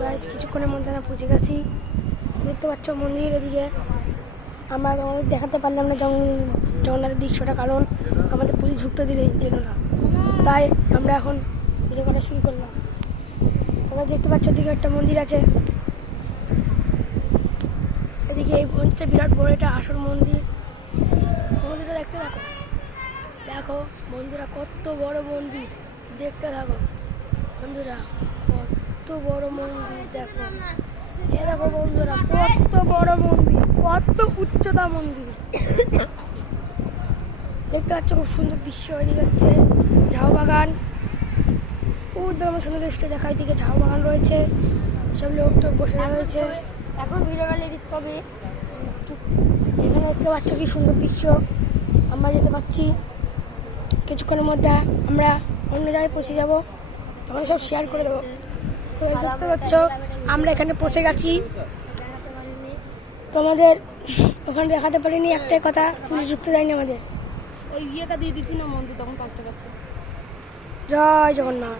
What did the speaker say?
Guys কিছুক্ষণের মধ্যে আমরা পৌঁছে গেছি। দেখতে পাচ্ছ মন্দিরের এদিকে আমরা তোমাদের দেখাতে পারলাম না জগন্নাথের দৃশ্যটা, কারণ আমাদের পুলিশ ঢুকতে দিল না, তাই আমরা এখন ভিডিও করা শুরু করলাম। তোমরা দেখতে পাচ্ছ এদিকে একটা মন্দির আছে, এদিকে এই মন্দিরটা বিরাট বড়, এটা আসল মন্দির। মন্দিরটা দেখতে থাকো, দেখো বন্ধুরা কত বড় মন্দির, দেখতে থাকো বন্ধুরা কত বড় মন্দির। দেখো এ দেখো বন্ধুরা কত বড় মন্দির, কত উচ্চতা মন্দির। দেখতে পাচ্ছ খুব সুন্দর দৃশ্য। ওইদিকে হচ্ছে ঝাউ বাগান, আমার সুন্দর দৃশ্য দেখা। ওইদিকে ঝাউ বাগান রয়েছে, সব লোক টোক বসে রয়েছে। এখন ভিডিও এডিট করবে। এখানে দেখতে পাচ্ছ কি সুন্দর দৃশ্য। আমরা যেতে পারছি কিছুক্ষণের মধ্যে, আমরা অন্য জায়গায় পৌঁছে যাবো, তখন সব শেয়ার করে দেবো। তো দেখতে পাচ্ছ আমরা এখানে পৌঁছে গেছি। তোমাদের ওখানে দেখাতে পারিনি, একটাই কথা, পুলিশ ঢুকতে দেয়নি আমাদের। ওই ইয়েটা দিয়ে দিচ্ছি না মন্দির, তখন 5 টাকা। জয় জগন্নাথ।